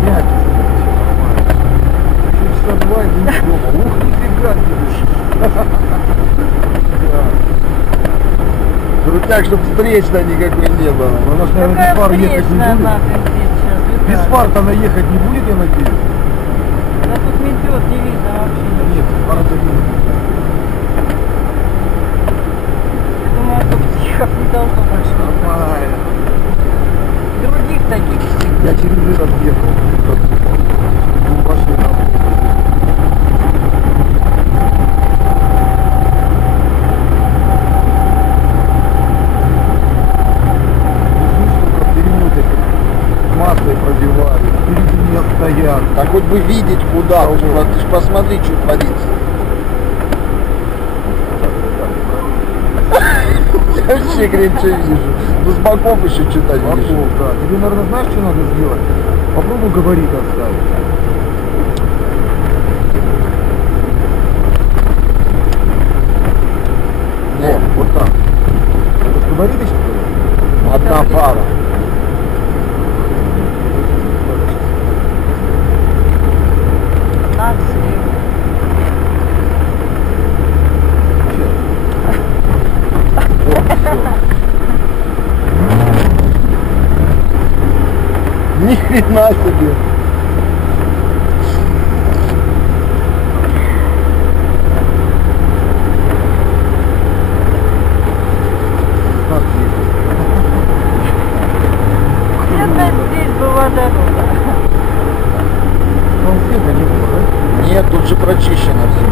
Опять. Часа два и не дома. Ух, нифига себе. Крутяк, чтобы встречно никакой не было. Она ж, наверное, без фар ехать не будет. Без фар-то она ехать не будет, я надеюсь. Да тут метет, не видно вообще. Нет, фара-то видно. Я думаю, тут тихо не должно больше. Нормально. Других таких. Я через этот ехал. Машина. Маслой пробивали, впереди меня стоят. Так хоть бы видеть куда, ты ж посмотри, что творится. Я вообще хрен что вижу. Ну с боков еще что-то вижу. Боков, да. Тебе, наверное, знаешь, что надо сделать? Попробуй габарит оставить. Нет, Вот так. Это с габаритой что ли? одна пара. Так, слева. Ни хрена себе. Где-то здесь была дорога. Там света не было, да? Нет, тут же прочищено все.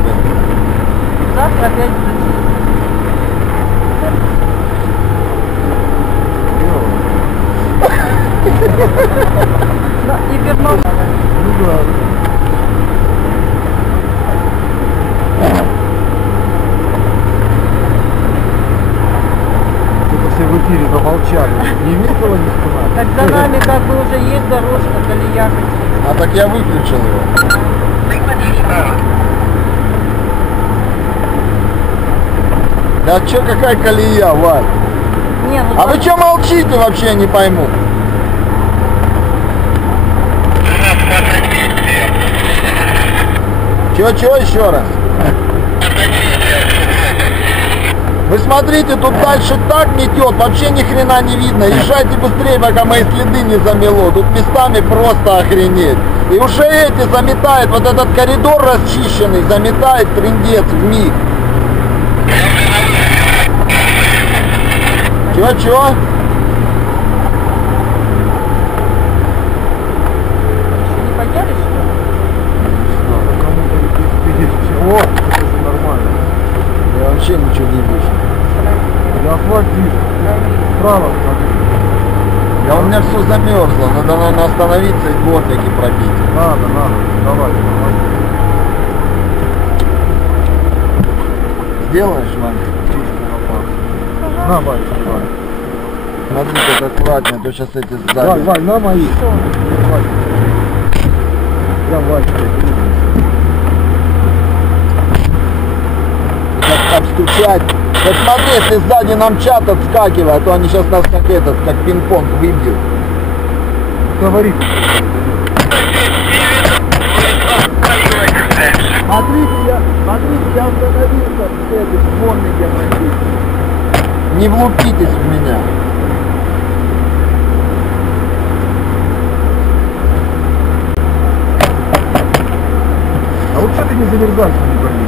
Завтра опять прочистим. Ну, и вернулся. Ну да. Это все в эфире замолчали. Не весело, не сказать. Так за нами как бы уже есть дорожка, колея. А так я выключил его. Да чё, какая колея, Валь? Не, ну А вы чё молчите вообще, я не пойму. Чё еще раз? Вы смотрите, тут дальше так метет, вообще ни хрена не видно. Езжайте быстрее, пока мои следы не замело. Тут местами просто охренеть. И уже эти заметает, вот этот коридор расчищенный, заметает трындец вмиг. Чё? не поделишь, что ли? Кому-то видишь, о, это же нормально. Я вообще ничего не вижу. Я асфальт вижу. Справа смотри. У меня все замерзло, надо, наверное, остановиться и дворники пробить. Надо. Давай, давай. Сделаешь, Вань? На, Вань, давай. Смотри, как аккуратнее, а то сейчас эти сзади. Вань, на мои. Вань. Я Вань. Как обстучать. Вот смотри, если сзади нам чат отскакивает, то они сейчас нас как пинг-понг выбьют. Говори. Смотрите, я остановился в этой дворнике. Не влупитесь в меня. А вот что ты не замерзаешь, не пойми?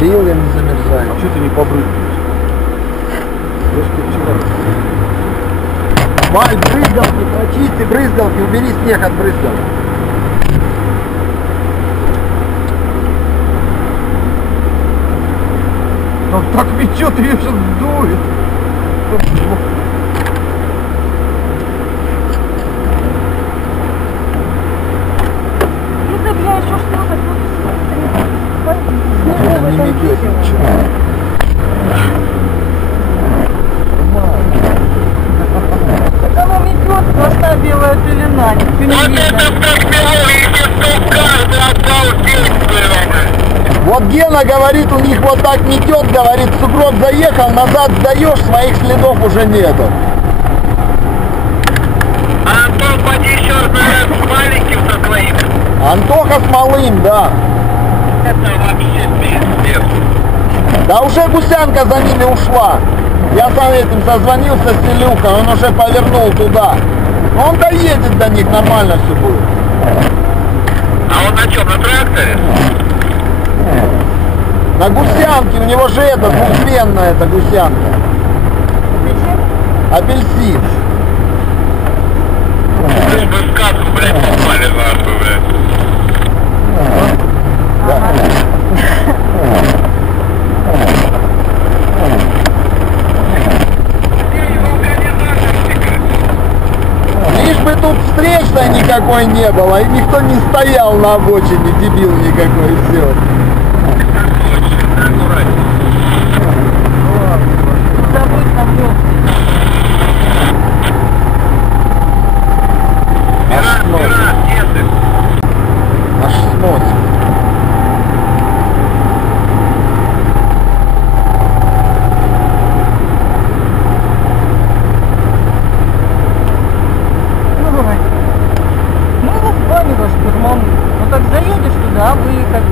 Лил я не замерзаю. А что ты не побрызгаешь? Я ж тебе вчера. Валь, брызгалки, прочисти брызгалки, убери снег от брызгал. Там так мечет, ее сейчас дует. Если бы я еще что-то Это не метет ничего. так оно метет, сплошная белая пелена, ничего не видно. Вот Гена говорит, у них вот так метет, говорит, сугроб заехал, назад сдаешь, своих следов уже нету. Антон, поди еще раз, маленьким со твоим. Антоха с малым, да. Это вообще пиздец. Да уже гусянка за ними ушла. Я с этим созвонился с Илюхой, он уже повернул туда. Но он доедет до них, нормально все будет. А он на чем, на тракторе? На гусянке, у него же это, двухзвенная эта гусянка. Апельсин. Лишь бы сказку, блядь, попали нахуй, блядь. Лишь бы тут встречной никакой не было, и никто не стоял на обочине, дебил никакой, и все. Аккуратнее. Забудь там легкий. Мира, ездит. Аж сносит. Ну, давай. Ну, звонила штурмом. Ну, так заедешь туда, выехать.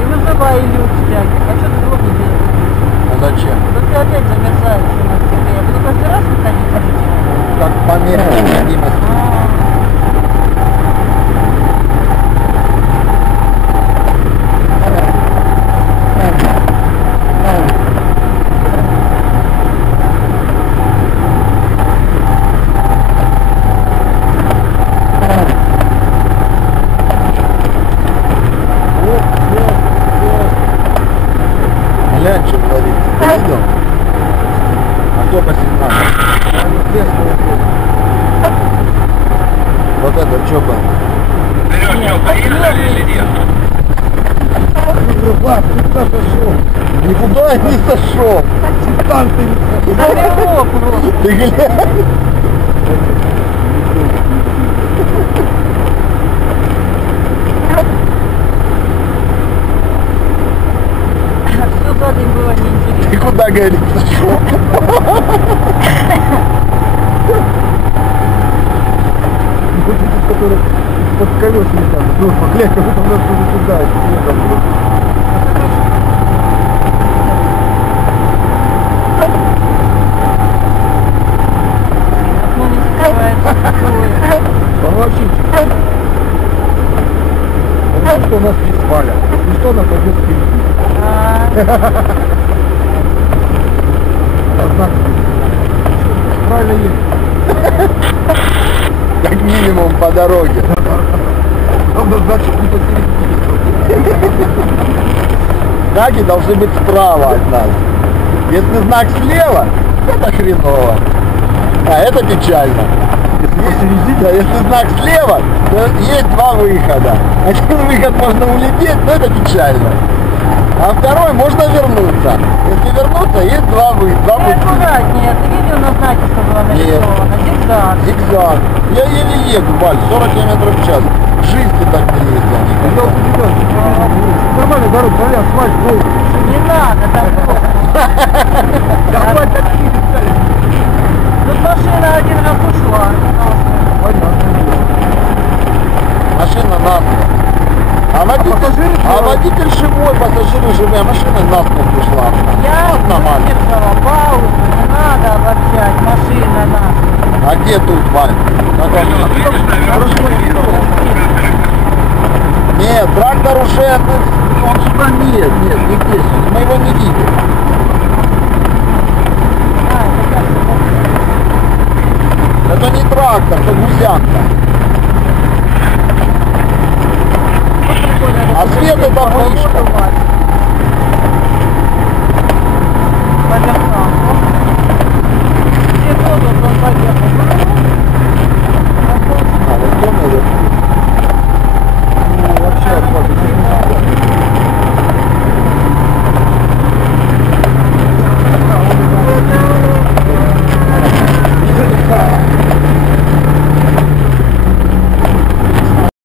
И вызывай Илюх всяких. А что ты плохо делаешь? А зачем? Да ты опять замерзаешь у нас тебе. Я буду каждый раз выходить будете? Как по мере необходимости. Глянь, что творится. Ты видел? А кто по сигналу? Вот это что было? Сереж, что, поехали или нет? Никуда я не сошел. Далеко просто. Ты глянь. Все за день было неинтересно. Ты куда, говорит, сошел? Который под колесами там, ну, поглядь, как будто у нас уже туда, Окно не закрывается. помолчите. Потому что у нас здесь валят. И что нам пойдет впереди? Знак. Правильно едет. Как минимум по дороге. Главное, значит, не посередине. Знаки должны быть справа от нас. Если знак слева, это хреново. А это печально. Если посередине, Да, если знак слева, то есть два выхода. Один выход можно улететь, но это печально. А второй можно вернуться. Если вернуться, есть два Ты пути. аккуратнее. Ты видел на знаке, что было нарисовано? Зигзаг. Зигзаг. Я еле еду, Валь, 40 км в час. В жизни так не ездил никогда. нормально дорога, давай асфальт, гол. Не надо, там Давай такие детали. тут машина один раз ушла. Понятно. Машина насмерть. пассажиры А живы? водитель живой, пассажиры живые, а машина насмерть ушла. Я Вот нормально. выдержала паузу, не надо обобщать, машина наша. А где тут, Валь? На каком? Нет, трактор уже, он сюда нет, не здесь, мы его не видим. А, это как? Это не трактор, это гусянка.